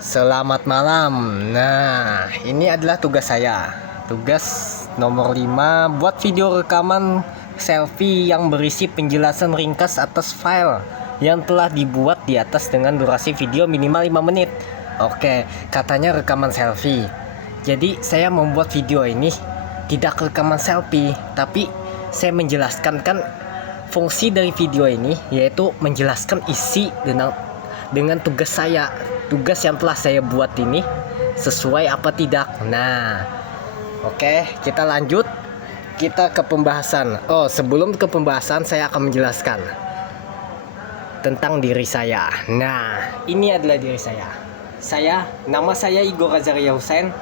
Selamat malam. Nah, ini adalah tugas saya. Tugas nomor 5 buat video rekaman selfie yang berisi penjelasan ringkas atas file yang telah dibuat di atas dengan durasi video minimal 5 menit. Oke, katanya rekaman selfie. Jadi, saya membuat video ini tidak rekaman selfie, tapi saya menjelaskan kan fungsi dari video ini yaitu menjelaskan isi dengan tugas saya. Tugas yang telah saya buat ini sesuai apa tidak. Nah, oke, kita lanjut. Kita ke pembahasan. Oh, sebelum ke pembahasan saya akan menjelaskan tentang diri saya. Nah, ini adalah diri saya. Nama saya Igor Azaria Hussein.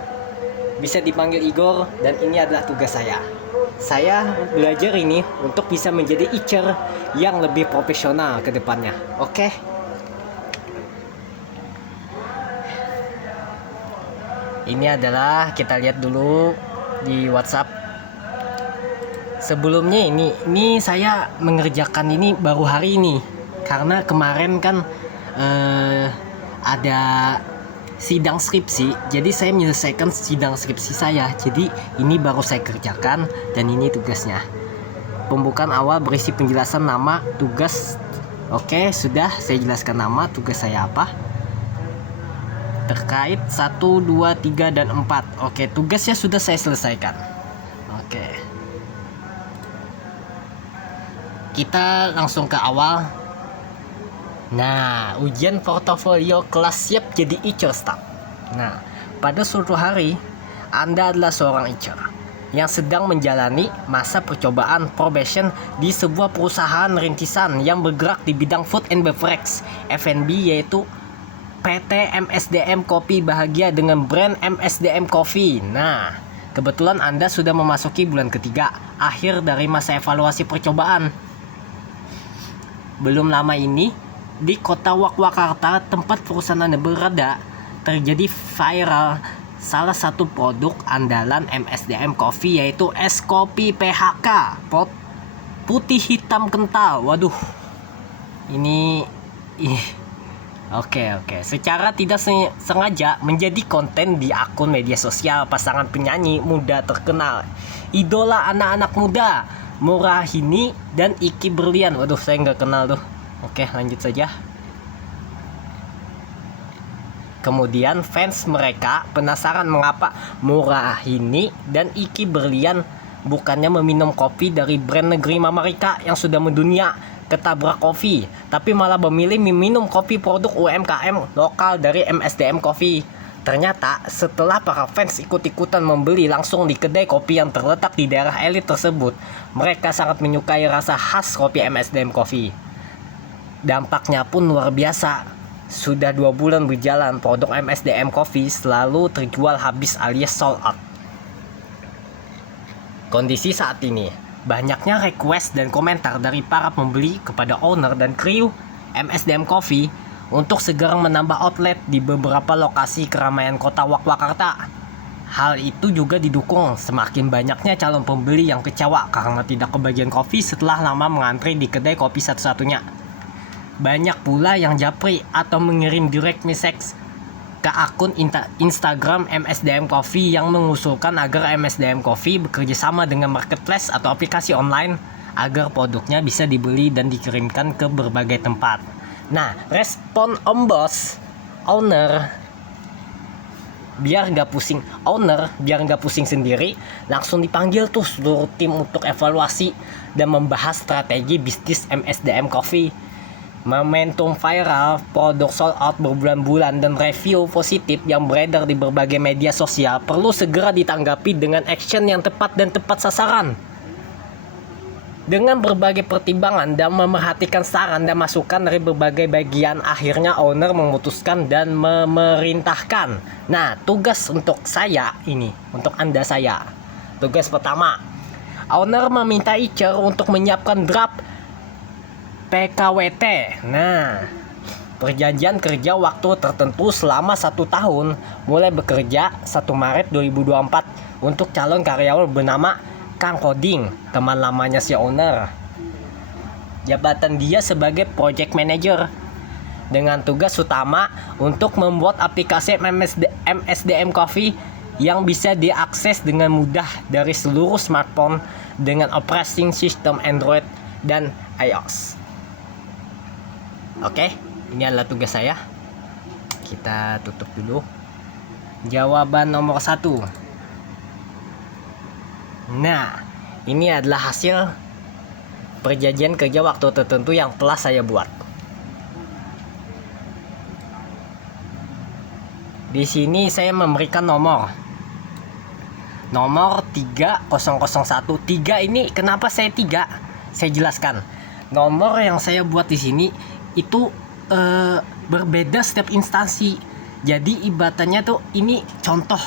Bisa dipanggil Igor, dan ini adalah tugas saya. Saya belajar ini untuk bisa menjadi teacher yang lebih profesional ke depannya. Oke. Ini adalah, kita lihat dulu di WhatsApp. Sebelumnya ini saya mengerjakan ini baru hari ini karena kemarin kan ada sidang skripsi, jadi saya menyelesaikan sidang skripsi saya. Jadi ini baru saya kerjakan dan ini tugasnya. Pembukaan awal berisi penjelasan nama, tugas. Oke, sudah saya jelaskan nama, tugas saya apa terkait 1, 2, 3, dan 4. Oke, tugasnya sudah saya selesaikan. Oke, kita langsung ke awal. Nah, ujian portofolio kelas siap jadi teacher staff. Nah, pada suatu hari Anda adalah seorang teacher yang sedang menjalani masa percobaan probation di sebuah perusahaan rintisan yang bergerak di bidang food and beverage F&B, yaitu PT MSDM Kopi Bahagia dengan brand MSDM Coffee. Nah, kebetulan Anda sudah memasuki bulan ketiga, akhir dari masa evaluasi percobaan. Belum lama ini, di kota Yogyakarta, tempat perusahaan Anda berada, terjadi viral salah satu produk andalan MSDM Coffee, yaitu es kopi PHK putih hitam kental. Waduh, ini Oke. Secara tidak sengaja menjadi konten di akun media sosial pasangan penyanyi muda terkenal, idola anak-anak muda, Murahini dan Iki Berlian. Waduh, saya nggak kenal tuh. Oke, lanjut saja. Kemudian fans mereka penasaran mengapa Murahini dan Iki Berlian bukannya meminum kopi dari brand negeri Amerika yang sudah mendunia ketabrak kopi, tapi malah memilih meminum kopi produk UMKM lokal dari MSDM Coffee. Ternyata setelah para fans ikut-ikutan membeli langsung di kedai kopi yang terletak di daerah elit tersebut, mereka sangat menyukai rasa khas kopi MSDM Coffee. Dampaknya pun luar biasa. Sudah 2 bulan berjalan, produk MSDM Coffee selalu terjual habis alias sold out. Kondisi saat ini, banyaknya request dan komentar dari para pembeli kepada owner dan kru MSDM Coffee untuk segera menambah outlet di beberapa lokasi keramaian kota Yogyakarta. Hal itu juga didukung semakin banyaknya calon pembeli yang kecewa karena tidak kebagian kopi setelah lama mengantri di kedai kopi satu-satunya. Banyak pula yang japri atau mengirim direct message ke akun Instagram MSDM Coffee yang mengusulkan agar MSDM Coffee bekerja sama dengan marketplace atau aplikasi online agar produknya bisa dibeli dan dikirimkan ke berbagai tempat. Nah, respon owner biar nggak pusing sendiri, langsung dipanggil tuh seluruh tim untuk evaluasi dan membahas strategi bisnis MSDM Coffee. Momentum viral, produk sold out berbulan-bulan, dan review positif yang beredar di berbagai media sosial perlu segera ditanggapi dengan action yang tepat dan tepat sasaran. Dengan berbagai pertimbangan dan memerhatikan saran dan masukan dari berbagai bagian, akhirnya owner memutuskan dan memerintahkan. Nah, tugas untuk saya ini, untuk Anda saya. Tugas pertama, owner meminta teacher untuk menyiapkan draft PKWT. Nah, perjanjian kerja waktu tertentu selama 1 tahun, mulai bekerja 1 Maret 2024 untuk calon karyawan bernama Kang Coding, teman lamanya si owner. Jabatan dia sebagai project manager. dengan tugas utama untuk membuat aplikasi MSDM Coffee yang bisa diakses dengan mudah dari seluruh smartphone dengan operating system Android dan iOS. Oke, ini adalah tugas saya. Kita tutup dulu. Jawaban nomor 1. Nah, ini adalah hasil perjanjian kerja waktu tertentu yang telah saya buat. Di sini saya memberikan nomor 3001. 3 ini kenapa saya 3? Saya jelaskan. Nomor yang saya buat di sini itu berbeda setiap instansi. Jadi ibaratnya tuh ini contoh.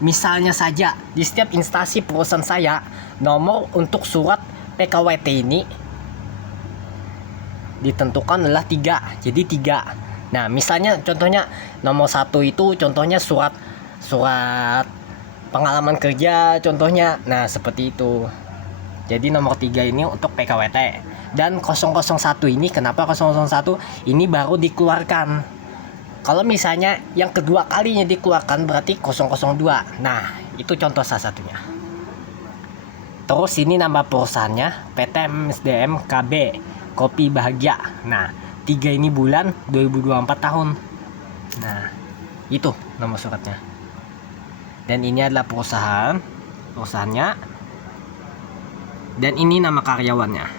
Misalnya saja di setiap instansi perusahaan saya, nomor untuk surat PKWT ini ditentukan adalah 3. Jadi 3. Nah, misalnya contohnya nomor 1 itu contohnya surat pengalaman kerja contohnya. Nah, seperti itu. Jadi nomor 3 ini untuk PKWT. Dan 001 ini kenapa 001 ini baru dikeluarkan. Kalau misalnya yang kedua kalinya dikeluarkan berarti 002. Nah, itu contoh salah satunya. Terus ini nama perusahaannya PT MSDM KB Kopi Bahagia. Nah, 3 ini bulan 2024 tahun. Nah, itu nomor suratnya. Dan ini adalah perusahaannya. Dan ini nama karyawannya.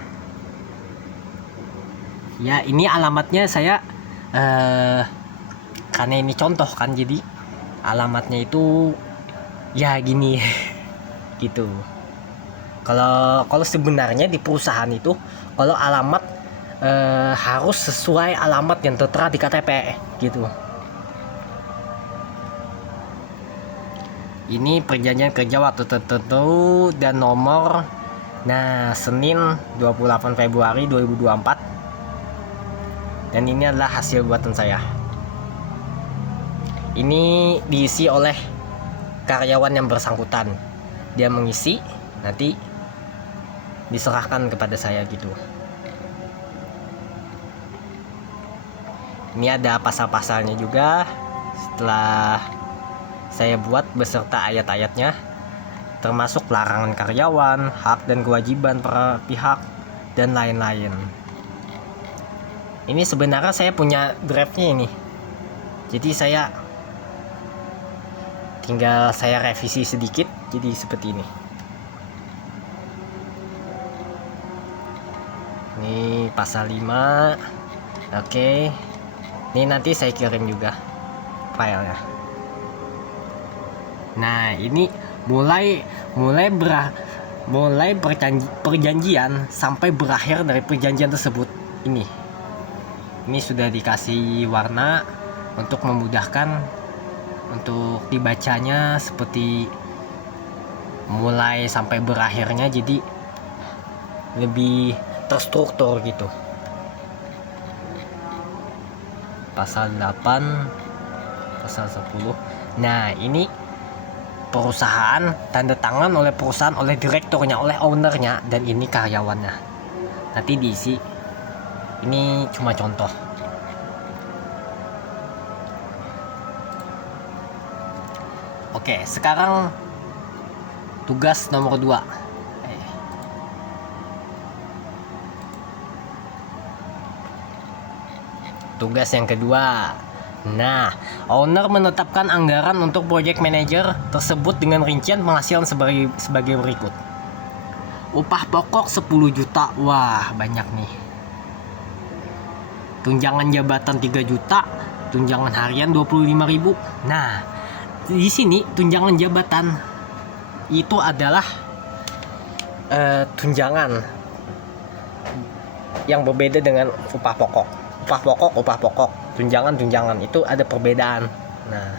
Ya, ini alamatnya saya karena ini contoh kan, jadi alamatnya itu ya gini gitu. Kalau sebenarnya di perusahaan itu kalau alamat harus sesuai alamat yang tertera di KTP gitu. Ini perjanjian kerja waktu tertentu dan nomor. Nah, Senin 28 Februari 2024. Dan ini adalah hasil buatan saya. Ini diisi oleh karyawan yang bersangkutan. Dia mengisi, nanti diserahkan kepada saya gitu. Ini ada pasal-pasalnya juga setelah saya buat beserta ayat-ayatnya, termasuk larangan karyawan, hak dan kewajiban para pihak, dan lain-lain. Ini sebenarnya saya punya draftnya ini. Jadi saya tinggal saya revisi sedikit jadi seperti ini. Ini pasal 5. Oke. Ini nanti saya kirim juga filenya. Nah, ini mulai perjanjian sampai berakhir dari perjanjian tersebut. Ini sudah dikasih warna untuk memudahkan untuk dibacanya, seperti mulai sampai berakhirnya jadi lebih terstruktur gitu. Pasal 8, pasal 10. Nah, ini perusahaan, tanda tangan oleh perusahaan, oleh direkturnya, oleh ownernya, dan ini karyawannya. Nanti diisi. Ini cuma contoh. Oke, sekarang tugas nomor 2. Tugas yang kedua. Nah, owner menetapkan anggaran untuk project manager tersebut dengan rincian penghasilan sebagai berikut. Upah pokok 10 juta. Wah, banyak nih. Tunjangan jabatan 3 juta, tunjangan harian 25.000. Nah, di sini tunjangan jabatan itu adalah tunjangan yang berbeda dengan upah pokok. Upah pokok, tunjangan itu ada perbedaan. Nah,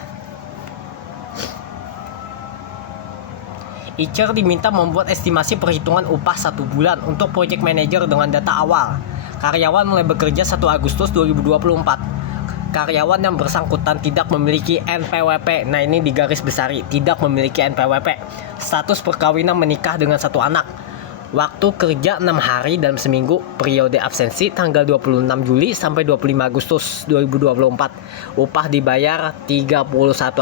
HR diminta membuat estimasi perhitungan upah 1 bulan untuk project manager dengan data awal. Karyawan mulai bekerja 1 Agustus 2024. Karyawan yang bersangkutan tidak memiliki NPWP. Nah, ini digaris besari, tidak memiliki NPWP. Status perkawinan, menikah dengan 1 anak. Waktu kerja 6 hari dalam seminggu, periode absensi tanggal 26 Juli sampai 25 Agustus 2024. Upah dibayar 31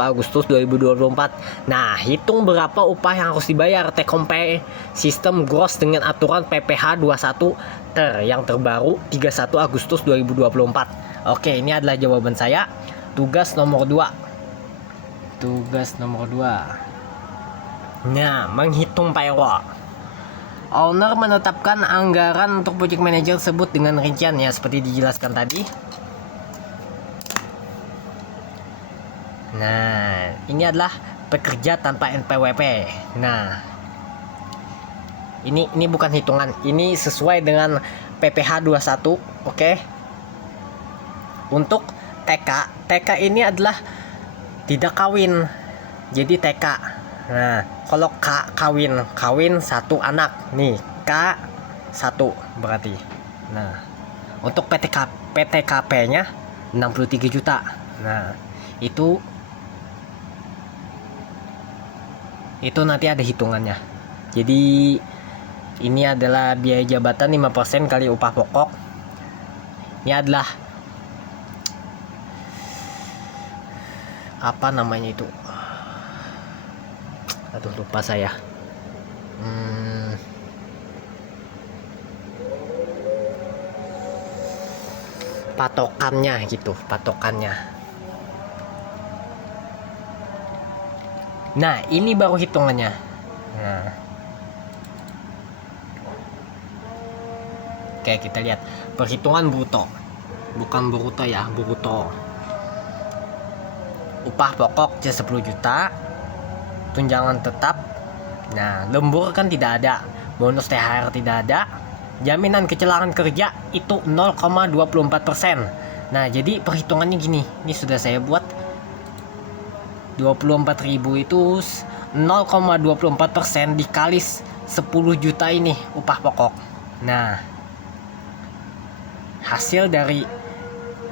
Agustus 2024. Nah, hitung berapa upah yang harus dibayar. Take home pay sistem gross dengan aturan PPh 21 yang terbaru 31 Agustus 2024. Oke, ini adalah jawaban saya. Tugas nomor 2. Tugas nomor 2. Nah, menghitung payroll. Owner menetapkan anggaran untuk project manager tersebut dengan rincian ya seperti dijelaskan tadi. Nah, ini adalah pekerja tanpa NPWP. Nah, ini bukan hitungan, ini sesuai dengan PPh 21, oke. Untuk TK ini adalah tidak kawin. Jadi TK. Nah, kalau kawin 1 anak. Nih, K1 berarti. Nah, untuk PTKP-nya 63 juta. Nah, itu nanti ada hitungannya. Jadi ini adalah biaya jabatan 5% kali upah pokok. Ini adalah apa namanya itu? Aduh, lupa saya. Patokannya gitu, patokannya. Nah, ini baru hitungannya. Nah. Oke, kita lihat perhitungan bruto. Bukan bruto ya, bruto. Upah pokok 10 juta. Tunjangan tetap. Nah, lembur kan tidak ada, bonus THR tidak ada, jaminan kecelakaan kerja itu 0,24%. Nah, jadi perhitungannya gini, ini sudah saya buat. 24.000 itu 0,24% dikali 10 juta ini upah pokok. Nah, hasil dari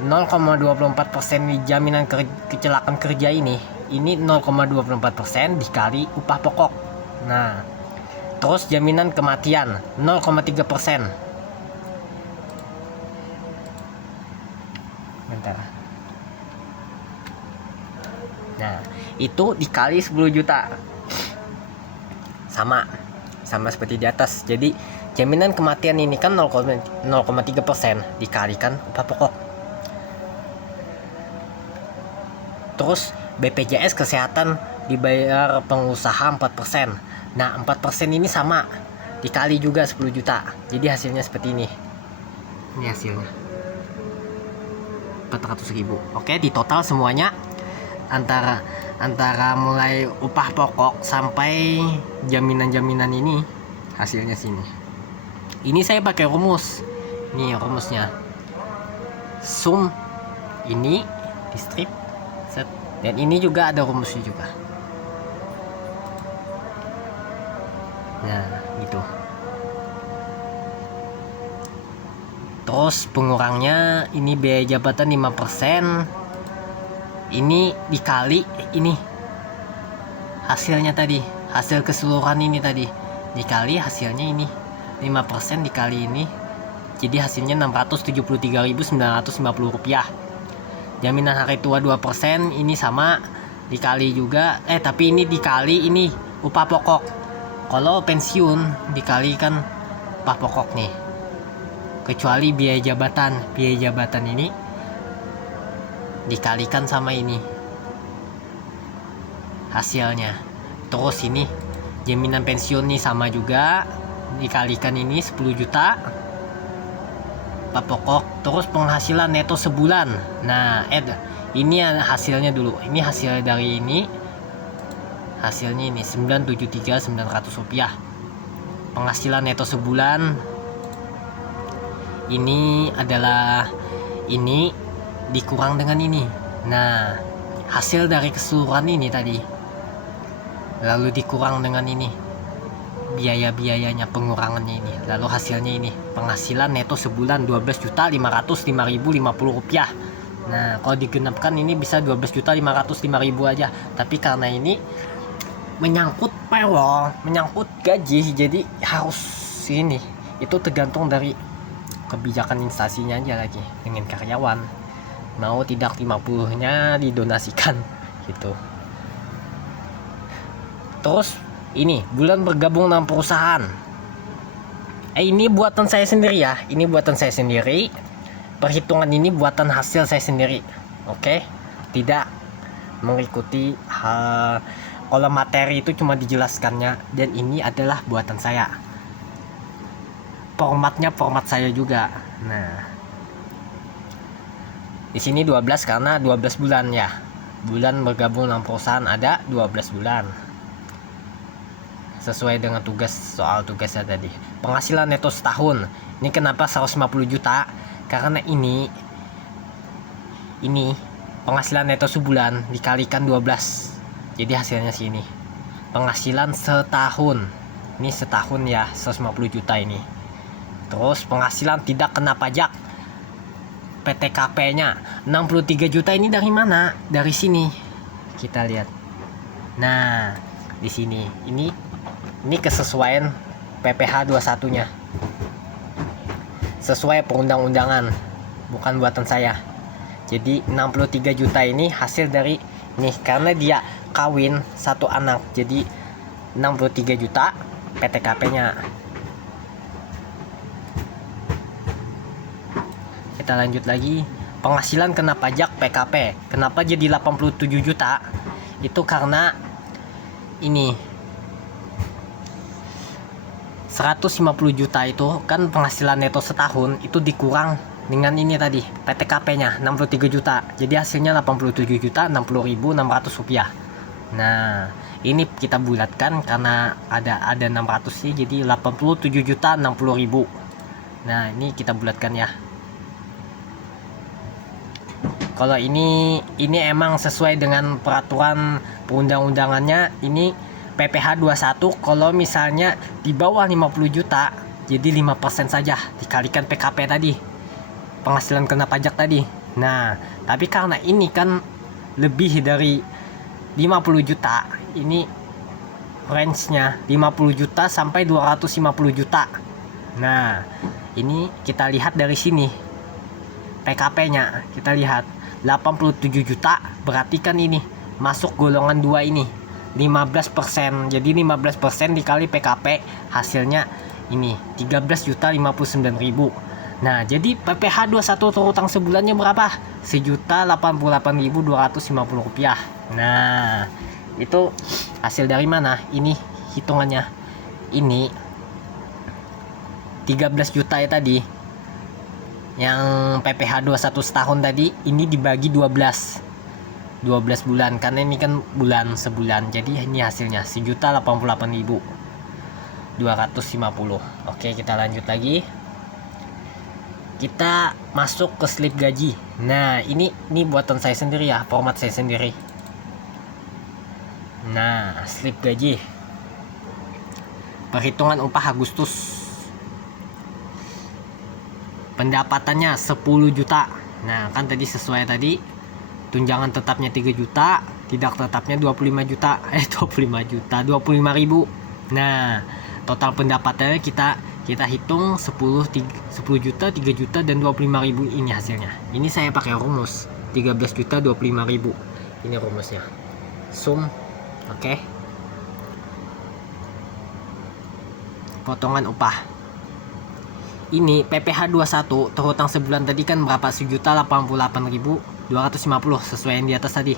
0,24% di jaminan kecelakaan kerja ini 0,24% dikali upah pokok. Nah, terus jaminan kematian 0,3%. Bentar. Nah, itu dikali 10 juta. Sama seperti di atas. Jadi jaminan kematian ini kan 0,3% dikalikan upah pokok. Terus BPJS kesehatan dibayar pengusaha 4%. Nah, 4% ini sama dikali juga 10 juta. Jadi hasilnya seperti ini. Ini hasilnya 400.000. Oke, di total semuanya antara mulai upah pokok sampai jaminan-jaminan ini hasilnya sini. Ini saya pakai rumus. Nih rumusnya. Sum ini di strip set. Dan ini juga ada rumusnya juga. Nah, gitu. Terus pengurangnya ini biaya jabatan 5%. Ini dikali ini. Hasilnya tadi, hasil keseluruhan ini tadi dikali hasilnya ini. 5% dikali ini. Jadi hasilnya Rp673.950. Jaminan hari tua 2% ini sama dikali juga, tapi ini dikali ini upah pokok. Kalau pensiun dikalikan upah pokok nih. Kecuali biaya jabatan ini dikalikan sama ini hasilnya. Terus ini jaminan pensiun nih sama juga dikalikan ini 10 juta upah pokok. Terus penghasilan neto sebulan. Nah, ini hasilnya dulu. Ini hasil dari ini. Hasilnya ini 973.900 rupiah. Penghasilan neto sebulan. Ini adalah ini dikurang dengan ini. Nah, hasil dari keseluruhan ini tadi. Lalu dikurang dengan ini. Biaya-biayanya, pengurangannya ini. Lalu hasilnya ini, penghasilan neto sebulan 12.505.050 rupiah. Nah, kalau digenapkan ini bisa 12.505.000 aja. Tapi karena ini menyangkut payroll, menyangkut gaji, jadi harus ini itu tergantung dari kebijakan instansinya aja lagi dengan karyawan mau tidak 50-nya didonasikan gitu. Terus ini bulan bergabung dengan perusahaan. Ini buatan saya sendiri ya. Ini buatan saya sendiri. Perhitungan ini buatan hasil saya sendiri. Oke. Tidak mengikuti kalau materi itu cuma dijelaskannya, dan ini adalah buatan saya. Formatnya format saya juga. Nah, di sini 12 karena 12 bulan ya. Bulan bergabung dengan perusahaan ada 12 bulan. Sesuai dengan soal tugasnya tadi. Penghasilan neto setahun. Ini kenapa 150 juta? Karena ini penghasilan neto sebulan dikalikan 12. Jadi hasilnya sini. Penghasilan setahun. Ini setahun ya, 150 juta ini. Terus penghasilan tidak kena pajak. PTKP-nya 63 juta ini dari mana? Dari sini. Kita lihat. Nah, di sini. Ini kesesuaian PPh 21-nya. Sesuai perundang-undangan, bukan buatan saya. Jadi 63 juta ini hasil dari nih, karena dia kawin satu anak. Jadi 63 juta PTKP-nya. Kita lanjut lagi. Penghasilan kena pajak PKP. Kenapa jadi 87 juta? Itu karena ini 150 juta itu kan penghasilan neto setahun, itu dikurang dengan ini tadi PTKP-nya 63 juta. Jadi hasilnya 87 juta 60.600 rupiah. Nah, ini kita bulatkan karena ada 600 sih, jadi 87 juta 60.000. Nah, ini kita bulatkan ya. Kalau ini emang sesuai dengan peraturan perundang-undangannya. Ini PPh 21 kalau misalnya di bawah 50 juta jadi 5% saja dikalikan PKP tadi, penghasilan kena pajak tadi. Nah, tapi karena ini kan lebih dari 50 juta, ini range-nya 50 juta sampai 250 juta. Nah, ini kita lihat dari sini PKP-nya, kita lihat 87 juta, berarti kan ini masuk golongan 2 ini 15%. Jadi 15% dikali PKP hasilnya ini 13.059.000. Nah, jadi PPh 21 terutang sebulannya berapa? 1.088.250 rupiah. Nah, itu hasil dari mana? Ini hitungannya. Ini 13 juta ya tadi. Yang PPh 21 setahun tadi, ini dibagi 12 bulan, karena ini kan sebulan, jadi ini hasilnya 1.088.250. Oke, kita lanjut lagi. Kita masuk ke slip gaji. Nah, ini buatan saya sendiri ya, format saya sendiri. Nah, slip gaji, perhitungan upah Agustus. Pendapatannya 10 juta. Nah, kan tadi sesuai tadi. Tunjangan tetapnya 3 juta, tidak tetapnya 25 juta. 25.000. Nah, total pendapatannya kita hitung 10 juta, 3 juta dan 25.000 ini hasilnya. Ini saya pakai rumus 13 juta 25.000. Ini rumusnya. Sum. Oke. Potongan upah. Ini PPh 21 terutang sebulan tadi kan berapa? 1.088.250 sesuai yang di atas tadi.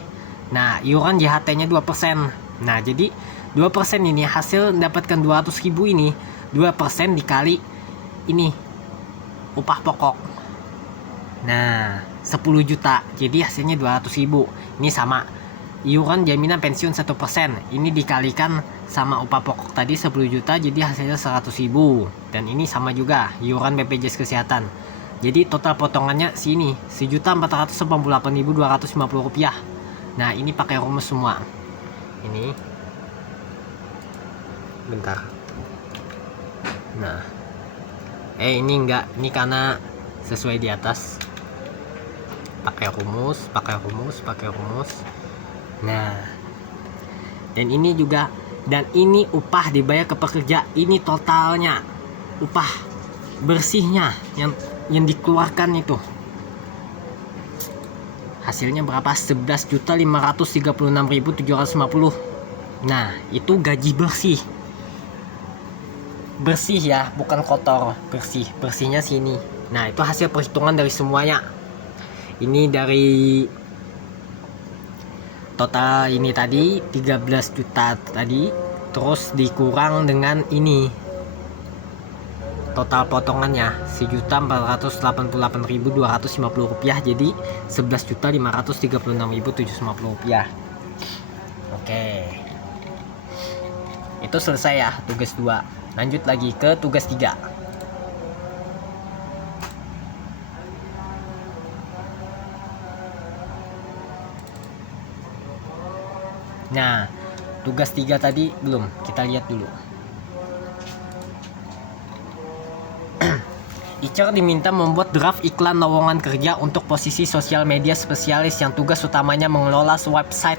Nah, iuran JHT-nya 2%. Nah, jadi 2% ini hasil mendapatkan 200.000 ini 2% dikali ini upah pokok. Nah, 10 juta. Jadi hasilnya 200.000. Ini sama iuran jaminan pensiun 1%. Ini dikalikan sama upah pokok tadi 10 juta, jadi hasilnya 100.000. Dan ini sama juga iuran BPJS Kesehatan. Jadi total potongannya sini 1.488.250 rupiah. Nah, ini pakai rumus semua. Ini bentar. Nah, ini enggak, ini karena sesuai di atas. Pakai rumus. Nah, dan ini juga, dan ini upah dibayar ke pekerja, ini totalnya upah bersihnya yang dikeluarkan itu. Hasilnya berapa? 11.536.750. Nah, itu gaji bersih. Bersih ya, bukan kotor. Bersih. Bersihnya sini. Nah, itu hasil perhitungan dari semuanya. Ini dari total ini tadi 13 juta tadi, terus dikurang dengan ini. Total potongannya 1.488.250 rupiah, jadi 11.536.750 rupiah. Oke, itu selesai ya tugas 2. Lanjut lagi ke tugas 3. Nah, tugas 3 tadi belum, kita lihat dulu. Icer diminta membuat draft iklan lowongan kerja untuk posisi sosial media spesialis yang tugas utamanya mengelola website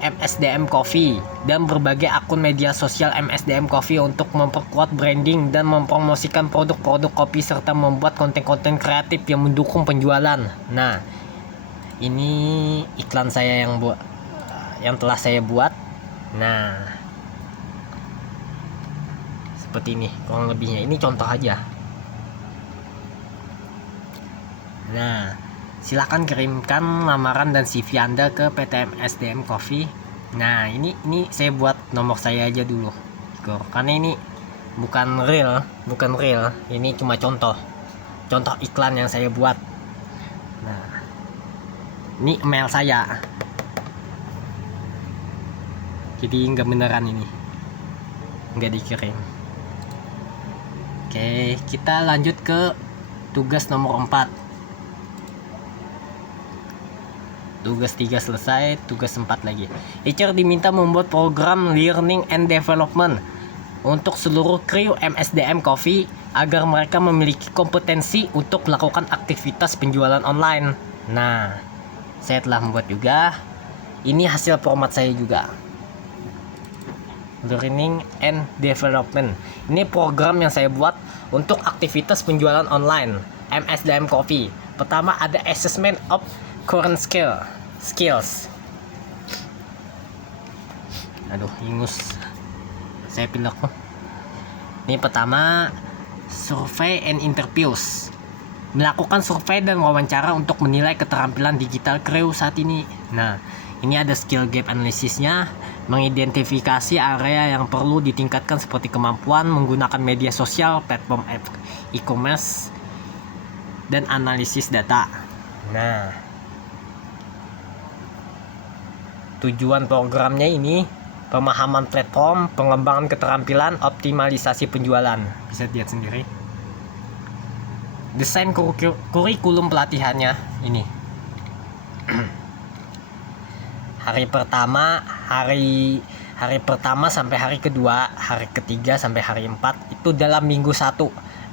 MSDM Coffee dan berbagai akun media sosial MSDM Coffee untuk memperkuat branding dan mempromosikan produk-produk kopi serta membuat konten-konten kreatif yang mendukung penjualan. Nah, ini iklan saya yang telah saya buat. Nah, seperti ini kurang lebihnya. Ini contoh aja. Nah, silakan kirimkan lamaran dan CV Anda ke PT MSDM Coffee. Nah, ini saya buat nomor saya aja dulu. Karena ini bukan real. Ini cuma contoh iklan yang saya buat. Nah, ini email saya. Jadi nggak beneran ini, nggak dikirim. Oke, kita lanjut ke tugas nomor 4. Tugas 3 selesai, tugas 4 lagi. Icer diminta membuat program learning and development untuk seluruh kru MSDM Coffee agar mereka memiliki kompetensi untuk melakukan aktivitas penjualan online. Nah, saya telah membuat juga. Ini hasil format saya juga. Learning and development. Ini program yang saya buat untuk aktivitas penjualan online MSDM Coffee. Pertama ada assessment of current skills. Aduh, ingus. Saya pilek. Ini pertama, survey and interviews. Melakukan survei dan wawancara untuk menilai keterampilan digital kru saat ini. Nah, ini ada skill gap analisisnya, mengidentifikasi area yang perlu ditingkatkan seperti kemampuan menggunakan media sosial, platform e-commerce, dan analisis data. Nah, tujuan programnya ini pemahaman platform, pengembangan keterampilan, optimalisasi penjualan. Bisa lihat sendiri. Desain kurikulum pelatihannya ini. Hari pertama sampai hari kedua, hari ketiga sampai hari 4 itu dalam minggu 1.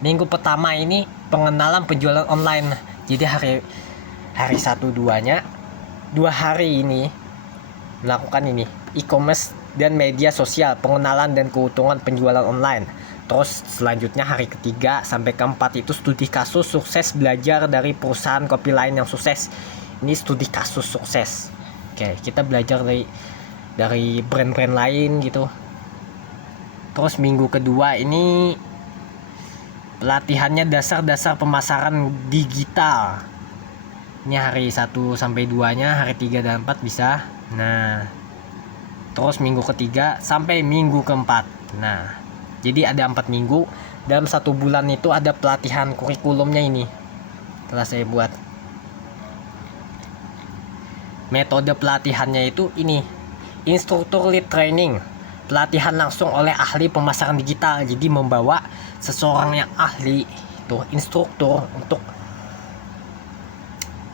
Minggu pertama ini pengenalan penjualan online. Jadi hari 1-2-nya 2 hari ini melakukan ini e-commerce dan media sosial, pengenalan dan keuntungan penjualan online. Terus selanjutnya hari ketiga sampai ke-4 itu studi kasus sukses belajar dari perusahaan kopi lain yang sukses. Ini studi kasus sukses. Oke, kita belajar dari brand-brand lain gitu. Terus minggu kedua ini pelatihannya dasar-dasar pemasaran digital. Ini hari 1 sampai 2-nya, hari 3 dan 4 bisa. Nah, terus minggu ketiga sampai minggu keempat. Nah, jadi ada 4 minggu. Dalam 1 bulan itu ada pelatihan kurikulumnya ini. Telah saya buat. Metode pelatihannya itu ini. Instruktur lead training. Pelatihan langsung oleh ahli pemasaran digital. Jadi membawa seseorang yang ahli itu instruktur untuk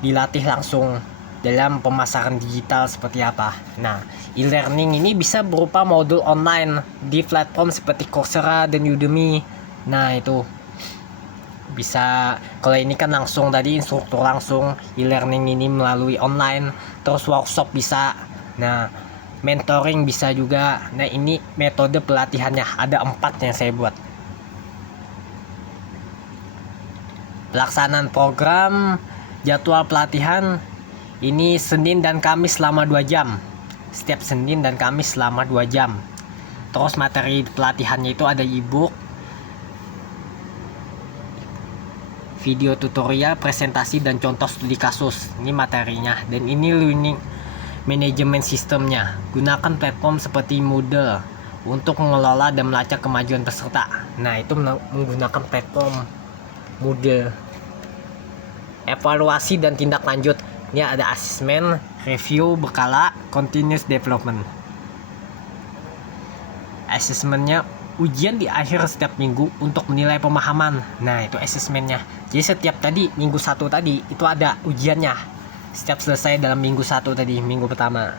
dilatih langsung dalam pemasaran digital seperti apa. Nah, e-learning ini bisa berupa modul online di platform seperti Coursera dan Udemy. Nah, itu bisa. Kalau ini kan langsung tadi instruktur langsung, e-learning ini melalui online. Terus workshop bisa. Nah, mentoring bisa juga. Nah, ini metode pelatihannya ada 4 yang saya buat. Pelaksanaan program, jadwal pelatihan ini Senin dan Kamis selama 2 jam. Setiap Senin dan Kamis selama 2 jam. Terus materi pelatihannya itu ada e-book, video tutorial, presentasi, dan contoh studi kasus. Ini materinya. Dan ini learning management sistemnya. Gunakan platform seperti Moodle untuk mengelola dan melacak kemajuan peserta. Nah, itu menggunakan platform Moodle. Evaluasi dan tindak lanjut. Ini ada asesmen, review, berkala, continuous development. Asesmennya ujian di akhir setiap minggu untuk menilai pemahaman. Nah, itu asesmennya. Jadi setiap tadi minggu 1 tadi itu ada ujiannya. Setiap selesai dalam minggu 1 tadi, minggu pertama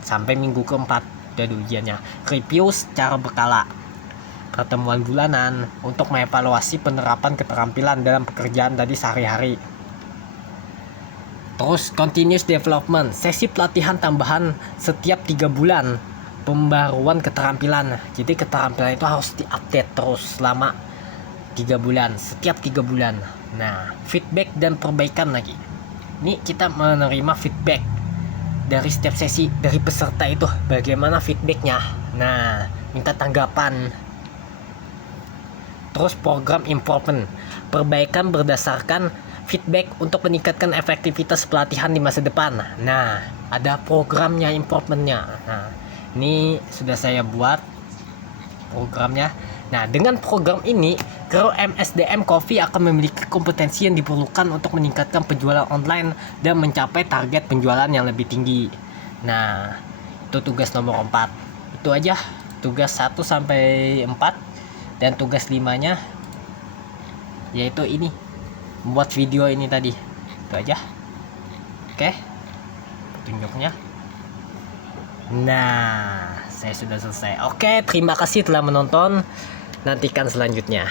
sampai minggu keempat ada ujiannya. Review secara berkala. Pertemuan bulanan untuk mengevaluasi penerapan keterampilan dalam pekerjaan tadi sehari-hari. Terus continuous development, sesi pelatihan tambahan setiap 3 bulan, pembaruan keterampilan. Jadi keterampilan itu harus diupdate terus selama 3 bulan, setiap 3 bulan. Nah, feedback dan perbaikan lagi. Ini kita menerima feedback dari setiap sesi dari peserta itu, bagaimana feedbacknya. Nah, minta tanggapan. Terus program improvement, perbaikan berdasarkan feedback untuk meningkatkan efektivitas pelatihan di masa depan. Nah, ada programnya, improvementnya. Nah, ini sudah saya buat programnya. Nah, dengan program ini, Kru MSDM Coffee akan memiliki kompetensi yang diperlukan untuk meningkatkan penjualan online dan mencapai target penjualan yang lebih tinggi. Nah, itu tugas nomor 4. Itu aja, tugas 1 sampai 4. Dan tugas 5-nya yaitu ini, membuat video ini tadi. Itu aja. Oke, petunjuknya. Nah, saya sudah selesai. Oke, terima kasih telah menonton. Nantikan selanjutnya.